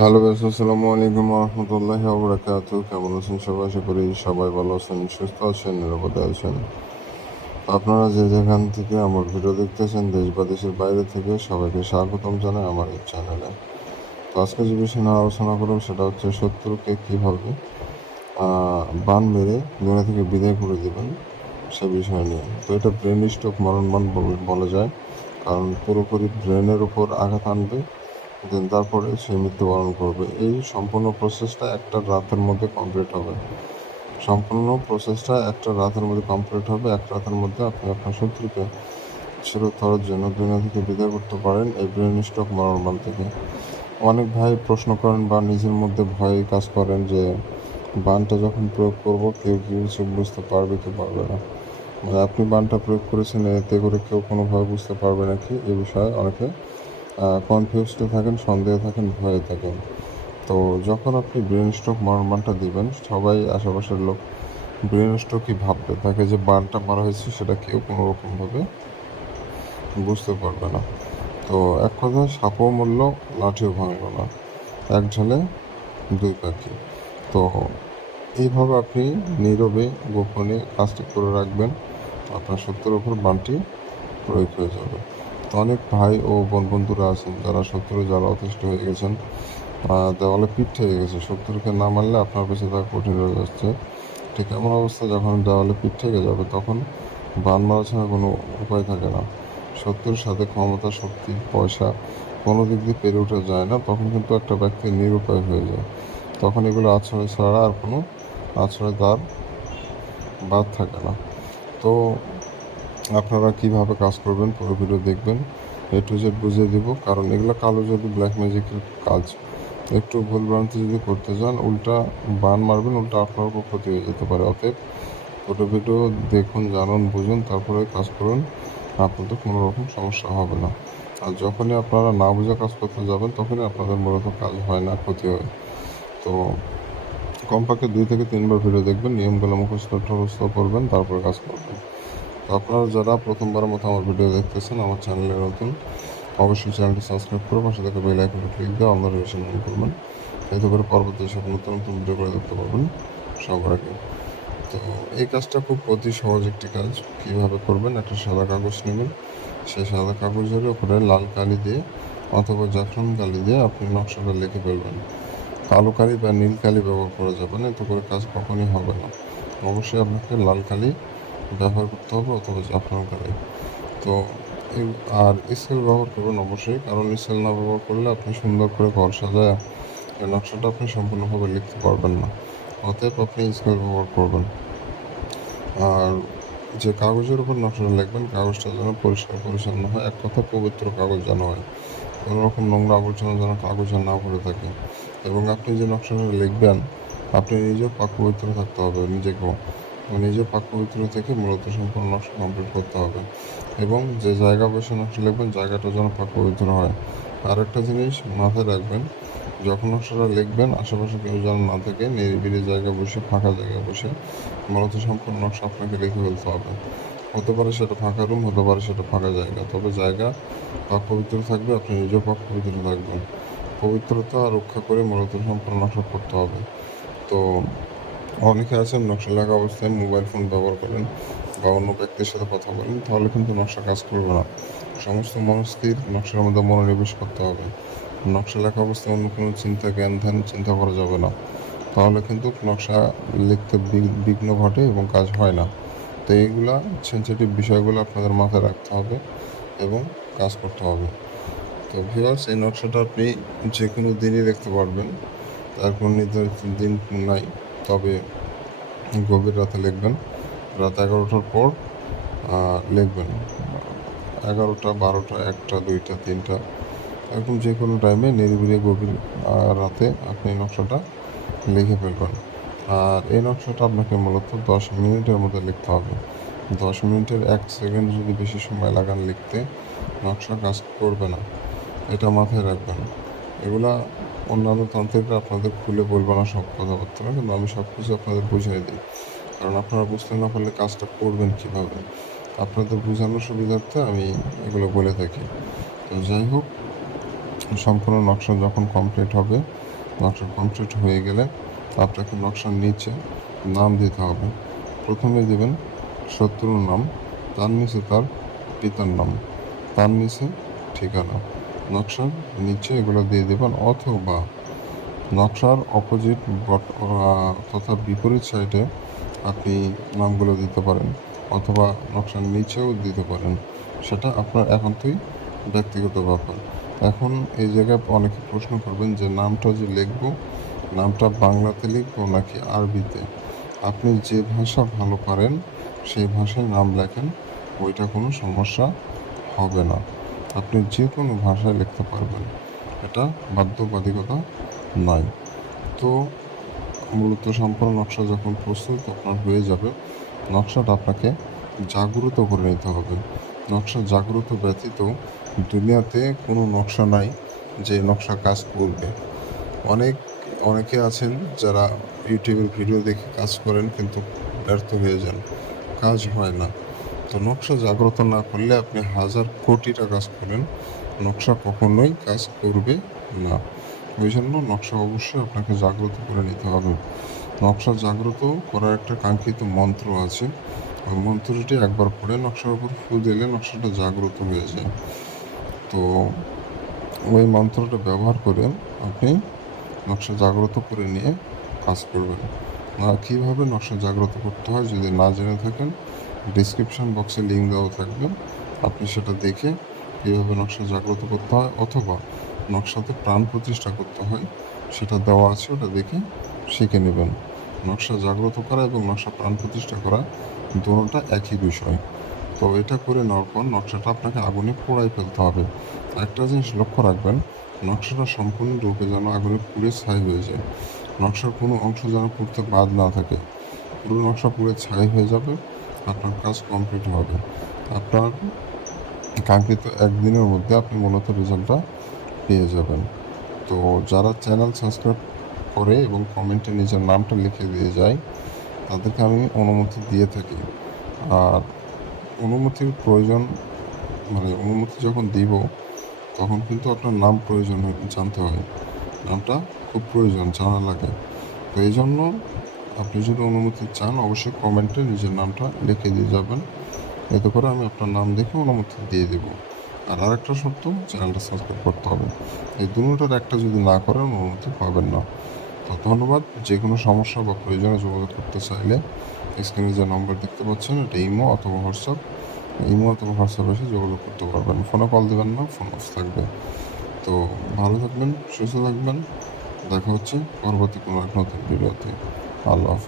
Hello বেশ, আসসালামু আলাইকুম রহমতুল্লাহি ওবরাকাতু। কেমন আছেন সবাই? আশা করি সবাই ভালো আছেন, সুস্থ আছেন, নিরাপদে আছেন। আপনারা যে যেখান থেকে আমার ভিডিও দেখতেছেন, দেশ বা দেশের বাইরে থেকে, সবাইকে স্বাগতম জানাই আমার এই চ্যানেলে। তো আজকে যে বিষয় নিয়ে আলোচনা করব সেটা হচ্ছে শত্রুকে কীভাবে বান মেরে দুনিয়া থেকে বিদায় করে দেবেন সে বিষয় নিয়ে। তো এটা ব্রেন স্ট্রোক মরণবান বলা যায়, কারণ পুরোপুরি ব্রেনের উপর আঘাত আনবে, দেন তারপরে সে মৃত্যুবরণ করবে। এই সম্পূর্ণ প্রসেসটা একটা রাতের মধ্যে কমপ্লিট হবে। এক রাতের মধ্যে আপনি আপনার শত্রুকে চিরতরের জন্য দুনিয়া থেকে বিদায় করতে পারেন এই ব্রেন স্ট্রোক মরণবান থেকে। অনেক ভাই প্রশ্ন করেন বা নিজের মধ্যে ভয় কাজ করেন যে বানটা যখন প্রয়োগ করব কেউ কি কিছু বুঝতে পারবে কি পারবে না। মানে আপনি বানটা প্রয়োগ করেছেন, এতে করে কেউ কোনোভাবে বুঝতে পারবে নাকি, এ বিষয়ে অনেকে কনফিউজড থাকেন, সন্দেহে থাকেন, ভয়ে থাকেন। তো যখন আপনি ব্রেন স্ট্রোক বানটা দিবেন, সবাই আশেপাশের লোক ব্রেন স্ট্রোকই ভাববে, তাকে যে বানটা মারা হয়েছে সেটা কেউ কোনো রকমভাবে বুঝতে পারবে না। তো এক কথায় সাপও মরল, লাঠিও ভাঙল না, এক ঝালে দুই পাখি। তো এইভাবে আপনি নীরবে গোপনে কাজটি করে রাখবেন, আপনার শত্রুর উপর বানটি প্রয়োগ হয়ে যাবে। তো অনেক ভাই ও বন্ধুরা আছেন যারা শত্রু জ্বালা অতিষ্ঠ হয়ে গেছেন, দেওয়ালে পিঠ থেকে গেছে, শত্রুকে না মারলে আপনার বেঁচে থাকা কঠিন হয়ে যাচ্ছে। ঠিক এমন অবস্থা যখন দেওয়ালে পিঠ থেকে যাবে, তখন বান মারা ছাড়া কোনো উপায় থাকে না। শত্রুর সাথে ক্ষমতা, শক্তি, পয়সা কোনো দিক দিয়ে পেরে ওঠা যায় না। তখন কিন্তু একটা ব্যক্তি নিরুপায় হয়ে যায়। তখন এগুলো আশ্রয় ছাড়া আর কোনো আশ্রয় তার বাদ থাকে না। তো আপনারা কিভাবে কাজ করবেন পুরো ভিডিও দেখবেন, এ টু জেড বুঝিয়ে দিব। কারণ এগুলো কালো জাদু, ব্ল্যাক ম্যাজিকের কাজ। একটু ভুলভ্রান্তি যদি করতে যান, উল্টা বান মারবেন, উল্টা আপনার উপর ক্ষতি হয়ে যেতে পারে। অতএব পুরো ভিডিও দেখুন, জানুন, বুঝুন, তারপরে কাজ করুন, আপনাদের কোনো রকম সমস্যা হবে না। আর যখনই আপনারা না বুঝে কাজ করতে যাবেন, তখনই আপনাদের মূলত কাজ হয় না, ক্ষতি হয়। তো কমপক্ষে 2 থেকে 3 বার ভিডিও দেখবেন, নিয়মগুলো মুখস্থ করবেন, তারপরে কাজ করবেন। তো আপনারা যারা প্রথমবারের মতো আমার ভিডিও দেখতেছেন, আমার চ্যানেলে নতুন, অবশ্যই চ্যানেলটি সাবস্ক্রাইব করে পাশে থাকা বেল আইকনটি ক্লিক দিয়ে অল নোটিফিকেশন অন করবেন। এতে করে পরবর্তী সব নতুন নতুন ভিডিও করে দেখতে পারবেন সবার আগে। তো এই কাজটা খুব অতি সহজ একটি কাজ। কীভাবে করবেন, একটা সাদা কাগজ নেবেন, সেই সাদা কাগজের উপরে লাল কালি দিয়ে অথবা জাফরান কালি দিয়ে আপনি নকশাটা লিখে ফেলবেন। কালো কালি বা নীল কালি ব্যবহার করা যাবে না, এতে করে কাজ কখনই হবে না। অবশ্যই আপনাকে লাল কালি ব্যবহার করতে হবে অথবা জাফরান কালি। তো আর স্কেল ব্যবহার করবেন অবশ্যই, কারণ স্কেল না ব্যবহার করলে আপনি সুন্দর করে ঘর সাজায় এই নকশাটা আপনি সম্পূর্ণভাবে লিখতে পারবেন না। অতএব আপনি স্কেল ব্যবহার করবেন। আর যে কাগজের উপর নকশাটা লিখবেন, কাগজটা যেন পরিষ্কার পরিচ্ছন্ন হয়, এক কথা পবিত্র কাগজ যেন হয়। কোনো রকম নোংরা আবর্জনা যেন কাগজে না ভরে থাকে। এবং আপনি যে নকশাটা লিখবেন, আপনি নিজেও পাক পবিত্র থাকতে হবে, নিজে পাক পবিত্র থেকে মূলত সম্পূর্ণ নকশা কমপ্লিট করতে হবে। এবং যে জায়গা বসে নকশা লিখবেন, জায়গাটা যেন পাক পবিত্র হয়। আর একটা জিনিস মাথায় রাখবেন, যখন নকশাটা লিখবেন আশেপাশে কেউ যেন না থাকে, নিরিবিলি জায়গায় বসে, ফাঁকা জায়গায় বসে মূলত সম্পূর্ণ নকশা আপনাকে লিখে ফেলতে হবে। হতে পারে সেটা ফাঁকা রুম, হতে পারে সেটা ফাঁকা জায়গা, তবে জায়গা পাক পবিত্র থাকবে, আপনি নিজেও পাক পবিত্র থাকবেন। পবিত্রতা রক্ষা করে মূলত সম্পূর্ণ নকশা করতে হবে। তো অনেকে আছেন নকশা লেখা অবস্থায় মোবাইল ফোন ব্যবহার করেন বা অন্য ব্যক্তির সাথে কথা বলেন, তাহলে কিন্তু নকশা কাজ করবে না। সমস্ত মনস্থির নকশার মধ্যে মনোনিবেশ করতে হবে। নকশা লেখা অবস্থায় অন্য কোনো চিন্তা, জ্ঞান ধ্যান চিন্তা করা যাবে না, তাহলে কিন্তু নকশা লিখতে বিঘ্ন ঘটে এবং কাজ হয় না। তো এইগুলা সেন্সিটিভ বিষয়গুলো আপনাদের মাথায় রাখতে হবে এবং কাজ করতে হবে। তো ভিউয়ার্স, এই নকশাটা আপনি যে কোনো দিনই লিখতে পারবেন, তার কোনো নির্ধারিত দিন নাই। তবে গভীর রাতে লিখবেন, রাত 11টার পর লিখবেন। 11টা, 12টা, 1টা, 2টা, 3টা, এরকম যে কোনো টাইমে নিরিবিলি গভীর রাতে আপনি নকশাটা লিখে ফেলবেন। আর এই নকশাটা আপনাকে মূলত 10 মিনিটের মধ্যে লিখতে হবে। 10 মিনিটের 1 সেকেন্ড যদি বেশি সময় লাগান লিখতে, নকশা কাজ করবে না, এটা মাথায় রাখবেন। এগুলা অন্যান্য তান্ত্রিকরা আপনাদের খুলে বলবে না সব কথাবার্তা, কিন্তু আমি সব কিছু আপনাদের বুঝিয়ে দিই। কারণ আপনারা বুঝতে না পারলে কাজটা করবেন কীভাবে, আপনাদের বোঝানোর সুবিধার্থে আমি এগুলো বলে থাকি। তো যাই হোক, সম্পূর্ণ নকশা যখন কমপ্লিট হবে, নকশা কমপ্লিট হয়ে গেলে আপনাকে নকশার নিচে নাম দিতে হবে। প্রথমে দেবেন শত্রুর নাম, তার নিচে তার পিতার নাম, তার নিচে ঠিকানা। নকশার নিচে এগুলো দিয়ে দেবেন, অথবা নকশার অপোজিট তথা বিপরীত সাইডে আপনি নামগুলো দিতে পারেন, অথবা নকশার নিচেও দিতে পারেন। সেটা আপনার একান্তই ব্যক্তিগত ব্যাপার। এখন এই জায়গায় অনেকে প্রশ্ন করবেন যে নামটা যে লিখব, নামটা বাংলাতে লিখবো নাকি আরবিতে? আপনি যে ভাষা ভালো পারেন সেই ভাষায় নাম লেখেন, ওইটা কোনো সমস্যা হবে না। আপনি যে কোনো ভাষায় লিখতে পারবেন, এটা বাধ্যবাধকতা নাই। তো মূলত সম্পূর্ণ নকশা যখন প্রস্তুত আপনার হয়ে যাবে, নকশাটা আপনাকে জাগ্রত করে নিতে হবে। নকশা জাগ্রত ব্যতীত দুনিয়াতে কোনো নকশা নাই যে নকশা কাজ করবে। অনেকে আছেন যারা ইউটিউবের ভিডিও দেখে কাজ করেন কিন্তু ব্যর্থ হয়ে যান, কাজ হয় না। তো নকশা জাগ্রত না করলে আপনি হাজার কোটিটা কাজ করেন, নকশা কখনোই কাজ করবে না। ওই জন্য নকশা অবশ্যই আপনাকে জাগ্রত করে নিতে হবে। নকশা জাগ্রত করার একটা কাঙ্ক্ষিত মন্ত্র আছে, ওই মন্ত্রটি একবার পড়ে নকশার উপর ফু দিলে নকশাটা জাগ্রত হয়ে যায়। তো ওই মন্ত্রটা ব্যবহার করে আপনি নকশা জাগ্রত করে নিয়ে কাজ করবেন। কীভাবে নকশা জাগ্রত করতে হয় যদি না জেনে থাকেন, ডিসক্রিপশন বক্সে লিঙ্ক দেওয়া থাকবে, আপনি সেটা দেখে কীভাবে নকশা জাগ্রত করতে হয় অথবা নকশাতে প্রাণ প্রতিষ্ঠা করতে হয় সেটা দেওয়া আছে, ওটা দেখে শিখে নেবেন। নকশা জাগ্রত করা এবং নকশা প্রাণ প্রতিষ্ঠা করা দুটোটা একই বিষয়। তো এটা করে নেওয়ার পর নকশাটা আপনাকে আগুনে পোড়াই ফেলতে হবে। একটা জিনিস লক্ষ্য রাখবেন, নকশাটা সম্পূর্ণরূপে যেন আগুনে পুড়ে ছাই হয়ে যায়, নকশার কোনো অংশ যেন পুড়তে বাদ না থাকে। পুরো নকশা পুড়ে ছাই হয়ে যাবে, আপনার কাজ কমপ্লিট হবে। আপনার কাঙ্ক্ষিত একদিনের মধ্যে আপনি মূলত রেজাল্টটা পেয়ে যাবেন। তো যারা চ্যানেল সাবস্ক্রাইব করে এবং কমেন্টে নিজের নামটা লিখে দিয়ে যায়, তাদেরকে আমি অনুমতি দিয়ে থাকি। আর অনুমতির প্রয়োজন, মানে অনুমতি যখন দিব তখন কিন্তু আপনার নাম প্রয়োজন জানতে হয়, নামটা খুব প্রয়োজন, জানা লাগে। তো এই জন্য আপনি যদি অনুমতি চান অবশ্যই কমেন্টে নিজের নামটা লিখে দিয়ে যাবেন, এতে করে আমি আপনার নাম দেখে অনুমতি দিয়ে দেব। আর আরেকটা শর্ত, চ্যানেলটা সাবস্ক্রাইব করতে হবে। এই দুটোর একটা যদি না করেন অনুমতি পাবেন না। তো ধন্যবাদ। যে কোনো সমস্যা বা প্রয়োজনে যোগাযোগ করতে চাইলে স্ক্রিনে যে নম্বর দেখতে পাচ্ছেন এটা ইমো অথবা হোয়াটসঅ্যাপে এসে যোগাযোগ করতে পারবেন। ফোনে কল দেবেন না, ফোন অফ থাকবে। তো ভালো থাকবেন, সুস্থ থাকবেন, দেখা হচ্ছে পরবর্তী কোনো এক নতুন ভিডিওতে। আল্লাহ হাফিজ।